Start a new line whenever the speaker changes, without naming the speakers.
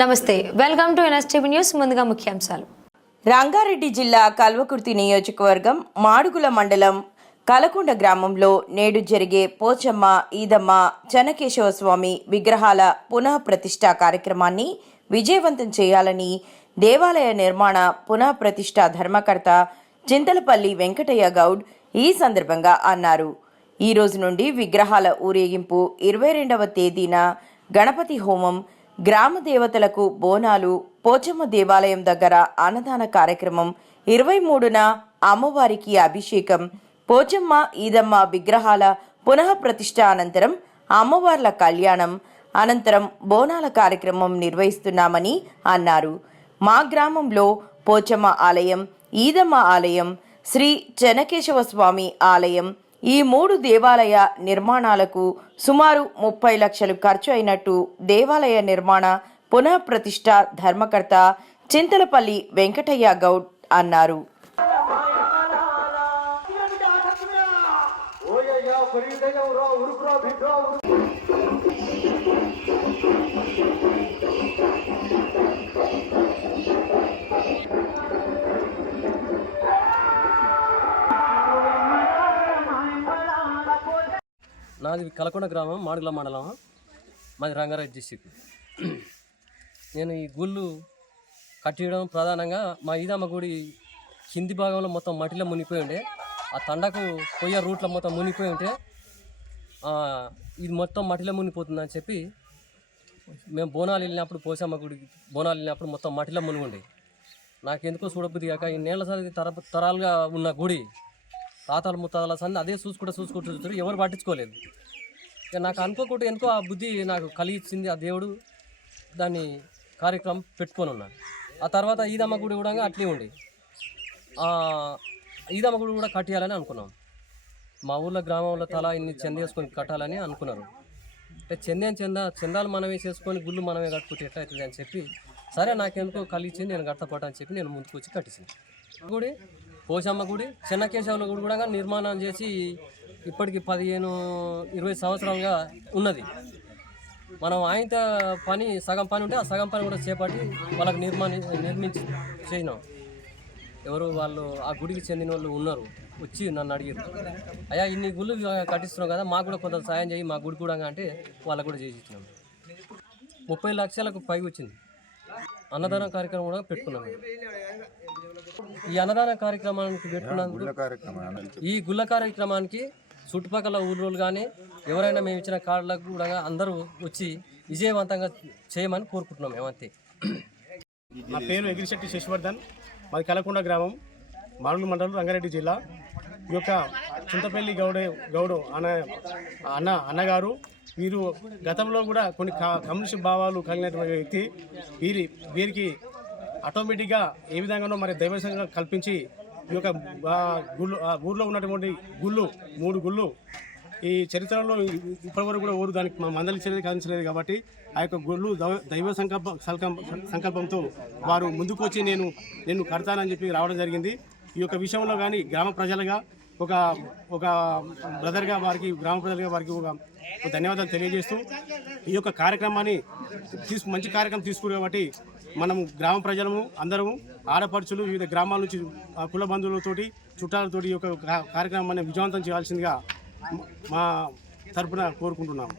నమస్తే welcome to NSTV news ముందుగా ముఖ్యాంశాలు.
రంగారెడ్డి జిల్లా కల్వకుర్తి నియోజకవర్గం మాడుగుల మండలం కలకొండ గ్రామంలో నేడు జరిగే పోచమ్మ ఈదమ్మ చెన్నకేశవ స్వామి విగ్రహాల పునః ప్రతిష్ఠా కార్యక్రమాన్ని విజయవంతం చేయాలని దేవాలయ నిర్మాణ పునః ప్రతిష్ఠ ధర్మకర్త చింతలపల్లి వెంకటయ్య గౌడ్ ఈ సందర్భంగా అన్నారు. ఈ రోజు నుండి విగ్రహాల ఊరేగింపు ఇరవై రెండవ తేదీన గణపతి హోమం గ్రామ దేవతలకు బోనాలు పోచమ్మ దేవాలయం దగ్గర అన్నదాన కార్యక్రమం ఇరవై మూడున అమ్మవారికి అభిషేకం పోచమ్మ ఈదమ్మ విగ్రహాల పునః ప్రతిష్ట అనంతరం అమ్మవార్ల కళ్యాణం అనంతరం బోనాల కార్యక్రమం నిర్వహిస్తున్నామని అన్నారు. మా గ్రామంలో పోచమ్మ ఆలయం ఈదమ్మ ఆలయం శ్రీ చెనకేశవ స్వామి ఆలయం ఈ మూడు దేవాలయ నిర్మాణాలకు సుమారు ముప్పై లక్షలు ఖర్చు అయినట్టు దేవాలయ నిర్మాణ పునఃప్రతిష్ట ధర్మకర్త చింతలపల్లి వెంకటయ్య గౌడ్ అన్నారు.
నాది కలకొండ గ్రామం మాడుగుల మండలం. మాది రంగారెడ్డి డిస్టిక్. నేను ఈ గుళ్ళు కట్టియడం ప్రధానంగా మా ఈదమ్మ గుడి కింది భాగంలో మొత్తం మట్టిలో మునిగిపోయి ఉండే. ఆ తండకు పోయే రూట్లో మొత్తం మునిగిపోయి ఉంటే ఇది మొత్తం మట్టిలో మునిగిపోతుందని చెప్పి మేము బోనాలు వెళ్ళినప్పుడు పోసమ్మ గుడికి బోనాలు వెళ్ళినప్పుడు మొత్తం మట్టిలో మునిగుండే నాకెందుకో చూడబుద్ధి కాక ఈ నేల సరి తర తరాలుగా ఉన్న గుడి తాతల ముత్తాతల సంది అదే చూసుకుంటూ చూసుకుంటూ చూస్తారు ఎవరు పట్టించుకోలేదు. ఇక నాకు అనుకోకుండా ఎందుకో ఆ బుద్ధి నాకు కలిగించింది ఆ దేవుడు దాన్ని కార్యక్రమం పెట్టుకొని ఉన్నాను ఆ తర్వాత ఈదమ్మ గుడి కూడా అట్లే ఉండి. ఈదమ్మ గుడి కూడా కట్టేయాలని అనుకున్నాం. మా ఊళ్ళో గ్రామంలో తలా ఇన్ని చెందేసుకొని కట్టాలని అనుకున్నారు. అంటే చెందేం చెంద చందాలు మనమే చేసుకొని గుళ్ళు మనమే కట్టుకుంటే ఎట్లా అవుతుంది అని చెప్పి సరే నాకెందుకో కలిగించింది నేను కట్టపట్ట అని చెప్పి నేను ముందుకు వచ్చి కట్టేసింది గుడి పోశమ్మ గుడి చిన్నకేశవుల గుడి కూడా నిర్మాణం చేసి ఇప్పటికి పదిహేను ఇరవై సంవత్సరాలుగా ఉన్నది. మనం ఆయనతో పని సగం పని ఉంటే ఆ సగం పని కూడా చేపట్టి వాళ్ళకి నిర్మాణి నిర్మించి చేసినాం. ఎవరు వాళ్ళు ఆ గుడికి చెందిన వాళ్ళు ఉన్నారు వచ్చి నన్ను అడిగారు అయ్యా ఇన్ని గుళ్ళు కట్టిస్తున్నాం కదా మాకు కూడా కొంత సాయం చేయి మా గుడి కూడా అంటే వాళ్ళకు కూడా చేసి ఇచ్చినాం. ముప్పై లక్షలకు పైకి వచ్చింది. అన్నదాన కార్యక్రమం కూడా పెట్టుకున్నాం. ఈ అన్నదాన కార్యక్రమానికి పెట్టుకున్నందుకు ఈ గుళ్ళ కార్యక్రమానికి చుట్టుపక్కల ఊళ్ళోళ్ళు కానీ ఎవరైనా మేము ఇచ్చిన కార్డులకు కూడా అందరూ వచ్చి విజయవంతంగా చేయమని కోరుకుంటున్నాం మేమంతే.
నా పేరు ఎగిరిశెట్టి శశివర్ధన్ మాది కలకొండ గ్రామం మాడుగుల మండలం రంగారెడ్డి జిల్లా. ఈ యొక్క చింతపల్లి గౌడ గౌడు అన్న అన్న అన్నగారు వీరు గతంలో కూడా కొన్ని క- కమ్యూనిస్ట్ భావాలు కలిగినటువంటి వ్యక్తి. వీరి వీరికి ఆటోమేటిక్గా ఏ విధంగానో మరి దైవసంగా కల్పించి ఈ యొక్క గుళ్ళు ఊర్లో ఉన్నటువంటి గుళ్ళు మూడు గుళ్ళు ఈ చరిత్రలో ఇప్పటివరకు కూడా ఊరు దానికి మా మందలించలేదు కాదించలేదు కాబట్టి ఆ యొక్క గుళ్ళు దైవ- దైవ సంకల్ప సంకల్పంతో వారు ముందుకు వచ్చి నేను నేను కడతానని చెప్పి రావడం జరిగింది. ఈ యొక్క విషయంలో కానీ గ్రామ ప్రజలుగా ఒక ఒక బ్రదర్గా వారికి గ్రామ ప్రజలుగా వారికి ఒక ధన్యవాదాలు తెలియజేస్తూ ఈ యొక్క కార్యక్రమాన్ని తీసు మంచి కార్యక్రమం తీసుకురు కాబట్టి మనం గ్రామ ప్రజలము అందరము ఆడపడుచులు వివిధ గ్రామాల నుంచి కుల బంధువులతోటి చుట్టాలతోటి ఒక యొక్క కార్యక్రమాన్ని విజయవంతం చేయాల్సిందిగా మా తరపున కోరుకుంటున్నాము.